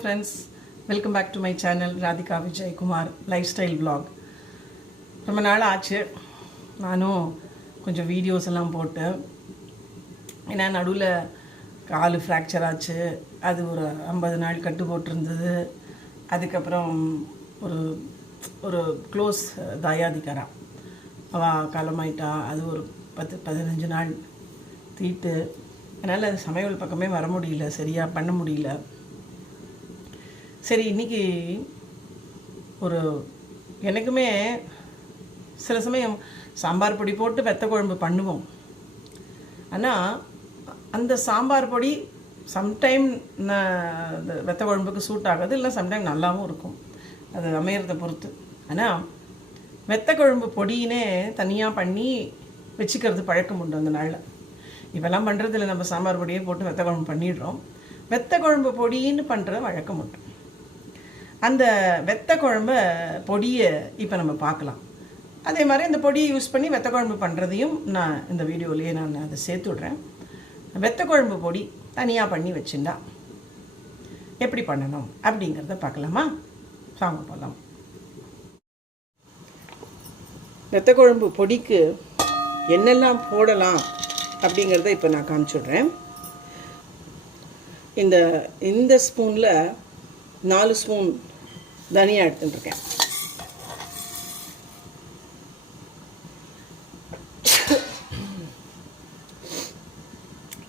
Friends welcome back to my channel Radhika Vijay Kumar lifestyle vlog ரொம்ப நாள் ஆச்சு. நானும் கொஞ்சம் வீடியோஸ் எல்லாம் போட்டு ஏன்னா நடுவில் கால் ஃப்ராக்சர் ஆச்சு. அது ஒரு ஐம்பது நாள் கட்டு போட்டிருந்தது. அதுக்கப்புறம் ஒரு ஒரு க்ளோஸ் தாயாதிக்காரா. அவள் காலமாயிட்டா. அது ஒரு பத்து பதினஞ்சு நாள் தீட்டு. அதனால் சமையல் பக்கமே வர முடியல. சரியாக பண்ண முடியல. சரி இன்னைக்கு ஒரு எனக்குமே சில சமயம் சாம்பார் பொடி போட்டு வெத்த குழம்பு பண்ணுவோம். ஆனால் அந்த சாம்பார் பொடி சம்டைம் வெத்த குழம்புக்கு சூட் ஆகாது இல்லை சம்டைம் நல்லாவும் இருக்கும். அது அமையிறதை பொறுத்து. ஆனால் வெத்த குழம்பு பொடியினே தனியாக பண்ணி வச்சுக்கிறது பழக்கம் உண்டு அந்த நாளில். இப்போல்லாம் பண்ணுறதில்ல நம்ம சாம்பார் பொடியே போட்டு வெத்த குழம்பு பண்ணிடுறோம். வெத்த குழம்பு பொடின்னு பண்ணுற வழக்கம் உண்டு. அந்த வெத்த குழம்பு பொடியை இப்போ நம்ம பார்க்கலாம். அதே மாதிரி இந்த பொடியை யூஸ் பண்ணி வெத்த குழம்பு பண்ணுறதையும் நான் இந்த வீடியோலேயே நான் அதை சேர்த்து விட்றேன். வெத்த குழம்பு பொடி தனியாக பண்ணி வச்சுருந்தா எப்படி பண்ணணும் அப்படிங்கிறத பார்க்கலாமா? சாங்க போகலாம் வெத்த குழம்பு பொடிக்கு என்னெல்லாம் போடலாம் அப்படிங்கிறத இப்போ நான் காமிச்சுட்றேன் இந்த இந்த ஸ்பூனில் நாலு ஸ்பூன் தனியாக எடுத்துட்டுருக்கேன்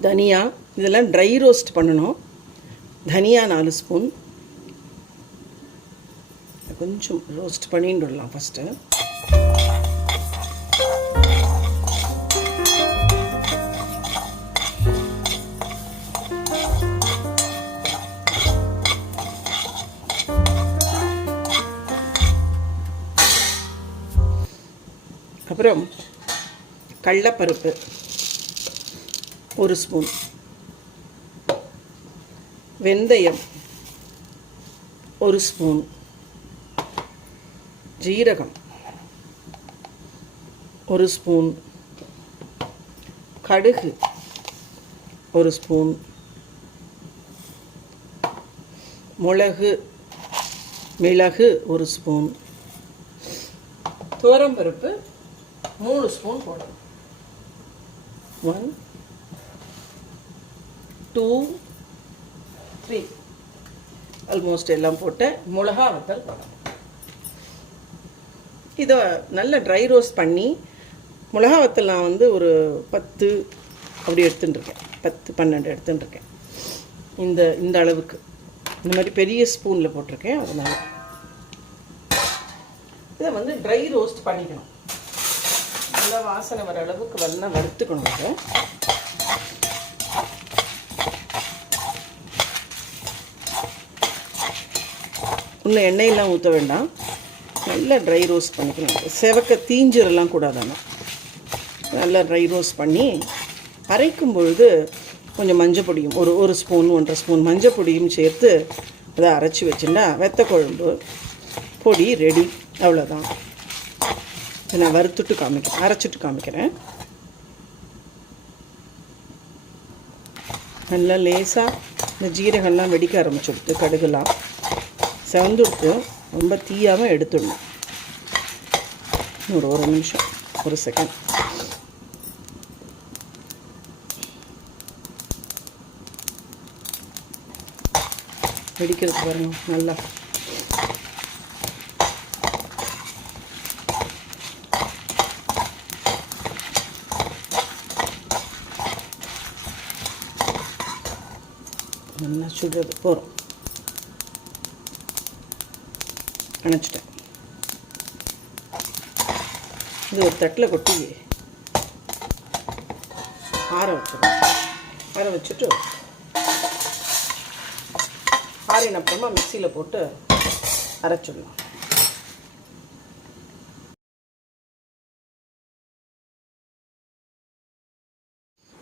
தனியா இதெல்லாம் ட்ரை ரோஸ்ட் பண்ணணும். தனியா நாலு ஸ்பூன் கொஞ்சம் ரோஸ்ட் பண்ணிட்டு விடலாம் ஃபஸ்ட்டு அப்புறம் கடலப்பருப்பு ஒரு ஸ்பூன் வெந்தயம் ஒரு ஸ்பூன் ஜீரகம் ஒரு ஸ்பூன் கடுகு ஒரு ஸ்பூன் மிளகு மிளகு ஒரு ஸ்பூன் துவரம்பருப்பு மூணு ஸ்பூன் போடணும். ஒன் டூ த்ரீ ஆல்மோஸ்ட் எல்லாம் போட்டு மிளகா வத்தல் போடணும். இதை நல்ல ட்ரை ரோஸ்ட் பண்ணி மிளகா வத்தல் நான் வந்து ஒரு பத்து அப்படி எடுத்துட்டுருக்கேன். பத்து பன்னெண்டு எடுத்துட்டுருக்கேன். இந்த இந்த அளவுக்கு. இந்த மாதிரி பெரிய ஸ்பூனில் போட்டிருக்கேன். அதனால் இதை வந்து ட்ரை ரோஸ்ட் பண்ணிக்கணும். நல்லா வாசனை வர அளவுக்கு நல்லா வறுத்துக்கணும் இதை. இன்னும் எண்ணெயெல்லாம் ஊற்ற வேண்டாம். நல்லா ட்ரை ரோஸ்ட் பண்ணிக்கணும். செவக்க தீஞ்சிரெல்லாம் கூடாதானே நல்லா ட்ரை ரோஸ்ட் பண்ணி அரைக்கும் பொழுது கொஞ்சம் மஞ்சள் பொடியும் ஒரு ஒரு ஸ்பூன் ஒன்றரை ஸ்பூன் மஞ்சள் பொடியும் சேர்த்து அதை அரைச்சி வச்சுன்னா வெத்த குழம்பு பொடி ரெடி அவ்வளோதான் இப்போ நான் வறுத்துட்டு காமிக்கிறேன் அரைச்சிட்டு காமிக்கிறேன். நல்லா லேசாக இந்த ஜீரகம்லாம் வெடிக்க ஆரம்பிச்சுடுது கடுகுலாம். செவந்துடுத்து ரொம்ப தீயாமல் எடுத்துடணும். ஒரு ஒரு நிமிஷம் ஒரு செகண்ட் வெடிக்கிறது பாருங்க நல்லா. நல்லா சுடுறது போகிறோம் அணைச்சிட்டேன். இது ஒரு தட்டில் கொட்டி ஆற வச்சிடும் ஆற வச்சுட்டு ஆறின அப்புறமா மிக்சியில் போட்டு அரைச்சிடலாம்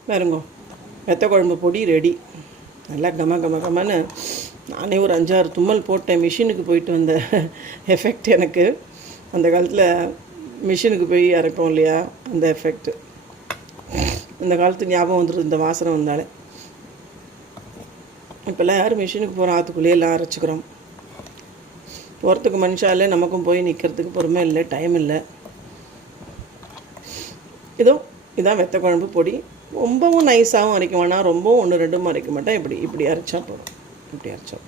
பாருங்க மெத்த குழம்பு பொடி ரெடி. நல்லா கம கம கமன்னு நானே ஒரு அஞ்சாறு தும்மல் போட்டேன். மிஷினுக்கு போயிட்டு வந்த எஃபெக்ட் எனக்கு. அந்த காலத்தில் மிஷினுக்கு போய் அரைப்போம் இல்லையா? அந்த எஃபெக்ட் இந்த காலத்து ஞாபகம் வந்துடுது இந்த வாசனை வந்தாலே. இப்போல்லாம் யாரும் மிஷினுக்கு போகிறோம் ஆற்றுக்குள்ளேயே எல்லாம் அரைச்சிக்கிறோம். போகிறதுக்கு மனுஷாலே நமக்கும் போய் நிற்கிறதுக்கு பொறுமை இல்லை டைம் இல்லை. இதோ இதான் வெத்த குழம்பு பொடி. ரொம்பவும் நைஸாகவும் அரைக்க வேணாம். ரொம்பவும் ஒன்று ரெண்டும் அரைக்க மாட்டேன். இப்படி இப்படி அரைச்சா போதும். இப்படி அரைச்சா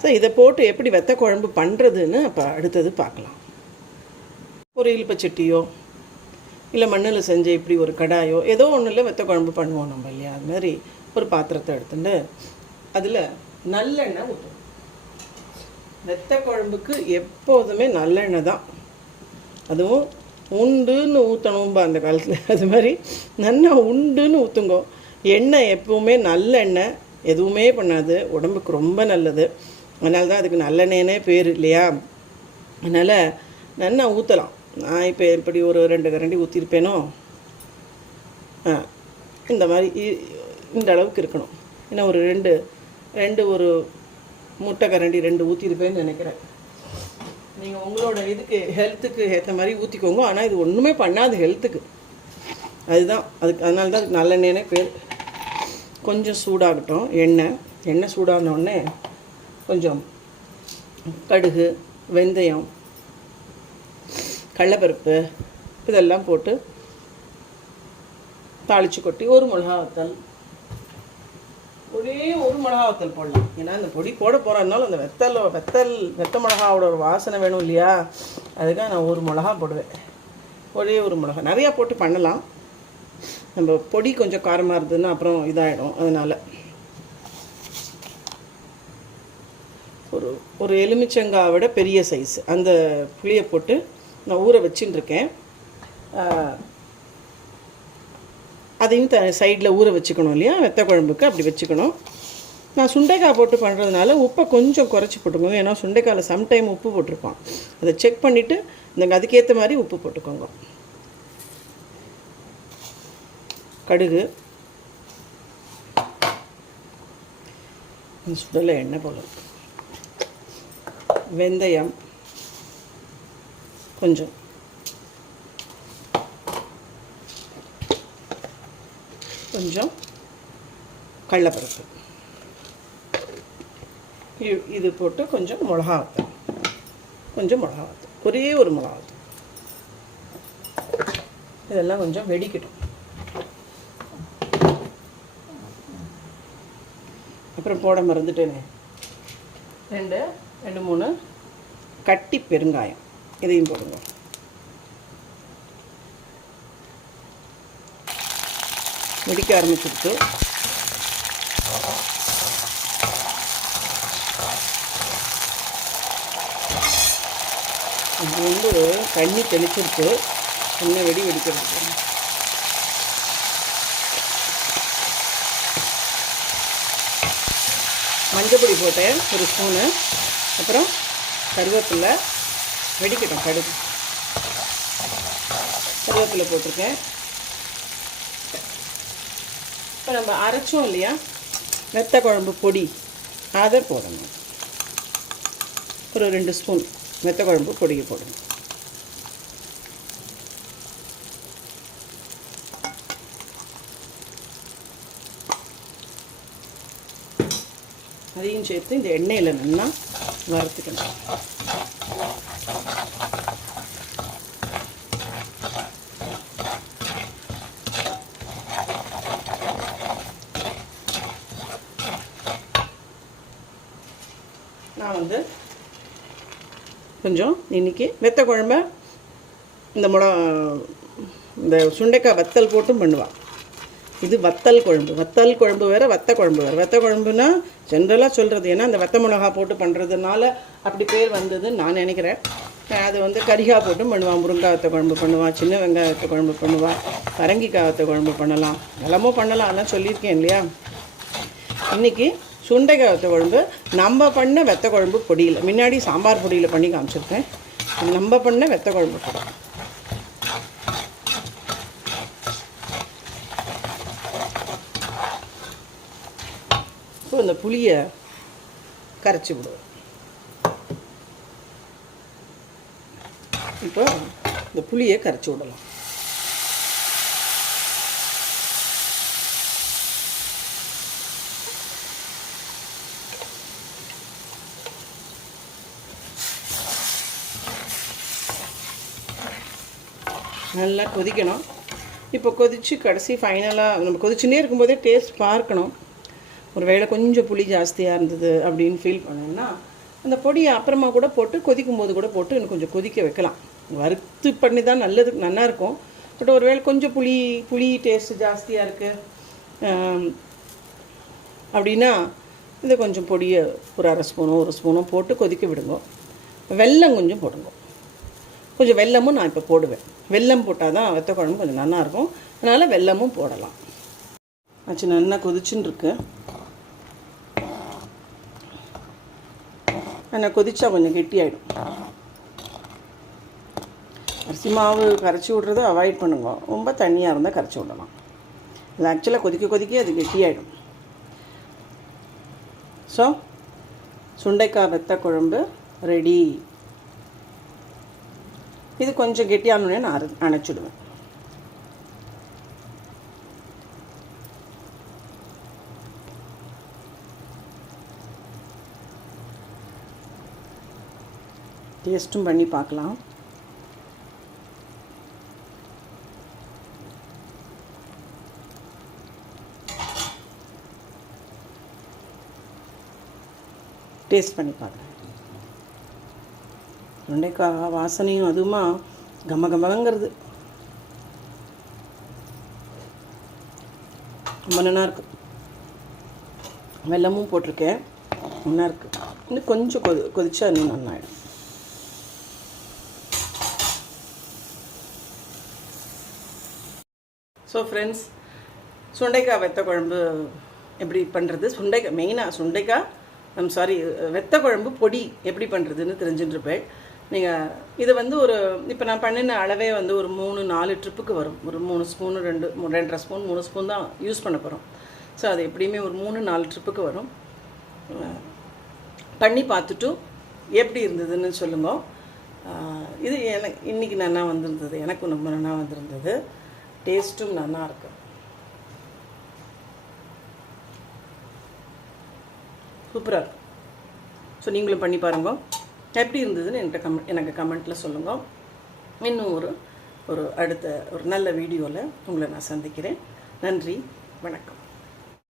ஸோ இதை போட்டு எப்படி வெத்த குழம்பு பண்ணுறதுன்னு அப்போ அடுத்தது பார்க்கலாம். ஒரு இல்பச்சட்டியோ இல்லை மண்ணில் செஞ்ச இப்படி ஒரு கடாயோ ஏதோ ஒன்றில் வெத்த குழம்பு பண்ணுவோம் நம்ம இல்லையா? அது மாதிரி ஒரு பாத்திரத்தை எடுத்துட்டு அதில் நல்லெண்ணெய் ஊற்றணும் வெத்த குழம்புக்கு எப்போதுமே நல்லெண்ணெய் தான். அதுவும் உண்டுன்னு ஊற்றணும்பா அந்த காலத்தில். அது மாதிரி நல்லா உண்டுன்னு ஊற்றுங்கோ எண்ணெய் எப்பவுமே நல்லெண்ணெய் எதுவுமே பண்ணாது. உடம்புக்கு ரொம்ப நல்லது. அதனால தான் அதுக்கு நல்லெண்ணெய்னே பேர் இல்லையா? அதனால் நல்லா ஊற்றலாம் நான் இப்போ இப்படி ஒரு ரெண்டு கரண்டி ஊற்றிருப்பேனோ ஆ இந்த மாதிரி இந்த அளவுக்கு இருக்கணும். ஏன்னா ஒரு ரெண்டு ரெண்டு ஒரு முட்டை கரண்டி ரெண்டு ஊற்றிருப்பேன்னு நினைக்கிறேன். நீங்கள் உங்களோட இதுக்கு ஹெல்த்துக்கு ஏற்ற மாதிரி ஊற்றிக்கோங்க ஆனால் இது ஒன்றுமே பண்ணாது ஹெல்த்துக்கு அதுதான். அதுக்கு அதனால தான் அதுக்கு நல்லெண்ணெய்னே பேர். கொஞ்சம் சூடாகட்டும். எண்ணெய். எண்ணெய் சூடானோடனே கொஞ்சம் கடுகு வெந்தயம் கடலப்பருப்பு இதெல்லாம் போட்டு தாளித்து கொட்டி ஒரு மிளகாத்தல் ஒரே ஒரு மிளகா வத்தல் போடலாம். ஏன்னா இந்த பொடி போட போகிறதுனால அந்த வெத்தல் வெத்தல் வெத்த மிளகாவோட ஒரு வாசனை வேணும் இல்லையா? அதுக்காக நான் ஒரு மிளகா போடுவேன். ஒரே ஒரு மிளகா. நிறையா போட்டு பண்ணலாம். நம்ம பொடி கொஞ்சம் காரமாக இருந்ததுன்னா அப்புறம் இதாகிடும் அதனால் ஒரு ஒரு எலுமிச்சங்காய் விட பெரிய சைஸ் அந்த புளியை போட்டு நான் ஊற வச்சுட்டுருக்கேன். அதையும் த சைடில் ஊற வச்சுக்கணும் இல்லையா? வெத்த குழம்புக்கு அப்படி வச்சுக்கணும். நான் சுண்டைக்காய் போட்டு பண்ணுறதுனால உப்பை கொஞ்சம் குறைச்சி போட்டுக்கோங்க. ஏன்னா சுண்டைக்காயில் சம்டைம் உப்பு போட்டிருப்பான். அதை செக் பண்ணிவிட்டு இந்த அதுக்கேற்ற மாதிரி உப்பு போட்டுக்கோங்க. கடுகு. சுடலை எண்ணெய் போல. வெந்தயம். கொஞ்சம். கொஞ்சம் கடலப்பருப்பு இது போட்டு கொஞ்சம் மிளகா வத்தல் கொஞ்சம் மிளகா வத்தல் ஒரே ஒரு மிளகா இதெல்லாம் கொஞ்சம் வெடிக்கட்டும். அப்புறம் போட மறந்துட்டேனே. ரெண்டு ரெண்டு மூணு. கட்டி பெருங்காயம். இதையும் போடுங்க. வெடிக்க ஆரம்பிச்சிருச்சு. இது வந்து தண்ணி தெளிச்சிருக்கு சின்ன வெடி வெடிக்கிறதுக்கு. மஞ்சப்பொடி போட்டேன் ஒரு ஸ்பூனு. அப்புறம் கருவேப்பிலை வெடிக்கட்டும் கடுகு. கருவேப்பிலை போட்டிருக்கேன். இப்போ நம்ம அரைச்சோம் இல்லையா? வெத்த குழம்பு பொடி. அதை போடணும். ஒரு ரெண்டு ஸ்பூன் வெத்த குழம்பு பொடியை போடணும். அதையும் சேர்த்து இந்த எண்ணெயில் நல்லா வறுத்துக்கணும் நான் வந்து கொஞ்சம் இன்னைக்கு. வெத்த குழம்ப இந்த முள இந்த சுண்டைக்காய் வத்தல் போட்டும் பண்ணுவாள் இது வத்தல் குழம்பு. வத்தல் குழம்பு வேறு வத்த குழம்பு வேறு. வத்த குழம்புனா ஜென்ரலாக சொல்கிறது ஏன்னா அந்த வத்த மிளகா போட்டு பண்ணுறதுனால அப்படி பேர் வந்ததுன்னு நான் நினைக்கிறேன். அது வந்து கரிகாய் போட்டும் பண்ணுவான் முருங்காய் வத்த குழம்பு பண்ணுவான் சின்ன வெங்காய வத்த குழம்பு பண்ணுவான் பரங்கிக்காய் வத்த குழம்பு பண்ணலாம். எல்லாமோ பண்ணலாம். அதெல்லாம் சொல்லியிருக்கேன் இல்லையா? இன்னைக்கு சுண்டைக்காய் வத்த குழம்பு நம்ம பண்ண வெத்த குழம்பு பொடியில். முன்னாடி சாம்பார் பொடியில் பண்ணி காமிச்சிருக்கேன். நம்ம பண்ண வெத்த குழம்பு பொடி. இப்போ இந்த புளியை கரைச்சி விடுவோம். இப்போ இந்த புளியை கரைச்சி விடலாம். நல்லா கொதிக்கணும். இப்போ கொதித்து கடைசி ஃபைனலாக நம்ம கொதிச்சுனே இருக்கும்போதே டேஸ்ட் பார்க்கணும். ஒரு வேளை கொஞ்சம் புளி ஜாஸ்தியாக இருந்தது அப்படின்னு ஃபீல் பண்ணோம்னா அந்த பொடியை அப்புறமா கூட போட்டு கொதிக்கும் போது கூட போட்டு இன்னும் கொஞ்சம் கொதிக்க வைக்கலாம். வறுத்து பண்ணி தான் நல்லது நல்லாயிருக்கும் பட் ஒரு வேளை கொஞ்சம் புளி புளி டேஸ்ட் ஜாஸ்தியாக இருக்குது அப்படின்னா இதை கொஞ்சம் பொடியை ஒரு அரை ஸ்பூனோ ஒரு ஸ்பூனோ போட்டு கொதிக்க விடுங்க. வெல்லம் கொஞ்சம் போடுங்க. கொஞ்சம் வெல்லமும் நான் இப்போ போடுவேன். வெல்லம் போட்டால் தான் வெத்த குழம்பு கொஞ்சம் நல்லா இருக்கும் அதனால் வெல்லமும் போடலாம். ஆச்சு நல்லா கொதிச்சுன்னு இருக்கு ஆனால் கொதிச்சா கொஞ்சம் கெட்டியாயிடும். அரிசி மாவு கரைச்சி விட்றத அவாய்ட் பண்ணுங்க. ரொம்ப தண்ணியாக இருந்தால் கரைச்சி விடலாம். இது ஆக்சுவலாக கொதிக்க கொதிக்க அது கெட்டியாயிடும். ஸோ சுண்டைக்காய் வெத்த குழம்பு ரெடி இது கொஞ்சம் கெட்டியானோடனே நான் அரை அணைச்சிடுவேன். டேஸ்ட்டும் பண்ணி பார்க்கலாம். டேஸ்ட் பண்ணி பார்க்குறேன் வெண்டைக்காய் வாசனையும் அதுவுமா கம கமங்கிறது. ரொம்ப நல்லா இருக்கு. வெல்லமும் போட்டிருக்கேன். நல்லா இருக்கு. இன்னும் கொஞ்சம் கொதி கொதிச்சா இன்னும் நல்லாயிடும். ஸோ ஃப்ரெண்ட்ஸ் சுண்டைக்காய் வெத்த குழம்பு எப்படி பண்ணுறது சுண்டைக்காய் மெயினாக சுண்டைக்காய் ஐம் சாரி வெத்த குழம்பு பொடி எப்படி பண்ணுறதுன்னு தெரிஞ்சுட்டுருப்பேன் நீங்கள் இது வந்து ஒரு இப்போ நான் பண்ணின அளவே வந்து ஒரு மூணு நாலு ட்ரிப்புக்கு வரும். ஒரு மூணு ஸ்பூனு ரெண்டு ரெண்டரை ஸ்பூன் மூணு ஸ்பூன் தான் யூஸ் பண்ண போகிறோம் ஸோ அது எப்படியுமே ஒரு மூணு நாலு ட்ரிப்புக்கு வரும். பண்ணி பார்த்துட்டு எப்படி இருந்ததுன்னு சொல்லுங்கள் இது எனக்கு இன்றைக்கி நல்லா வந்திருந்தது. எனக்கும் ரொம்ப நல்லா வந்திருந்தது. டேஸ்ட்டும் நல்லா இருக்கு. சூப்பராக இருக்கும் ஸோ நீங்களும் பண்ணி பாருங்கள் எப்படி இருந்ததுன்னு என்கிட்ட கம் எனக்கு கமெண்ட்டில் சொல்லுங்கள் இன்னும் ஒரு ஒரு அடுத்த ஒரு நல்ல வீடியோவில் உங்களை நான் சந்திக்கிறேன். நன்றி வணக்கம்.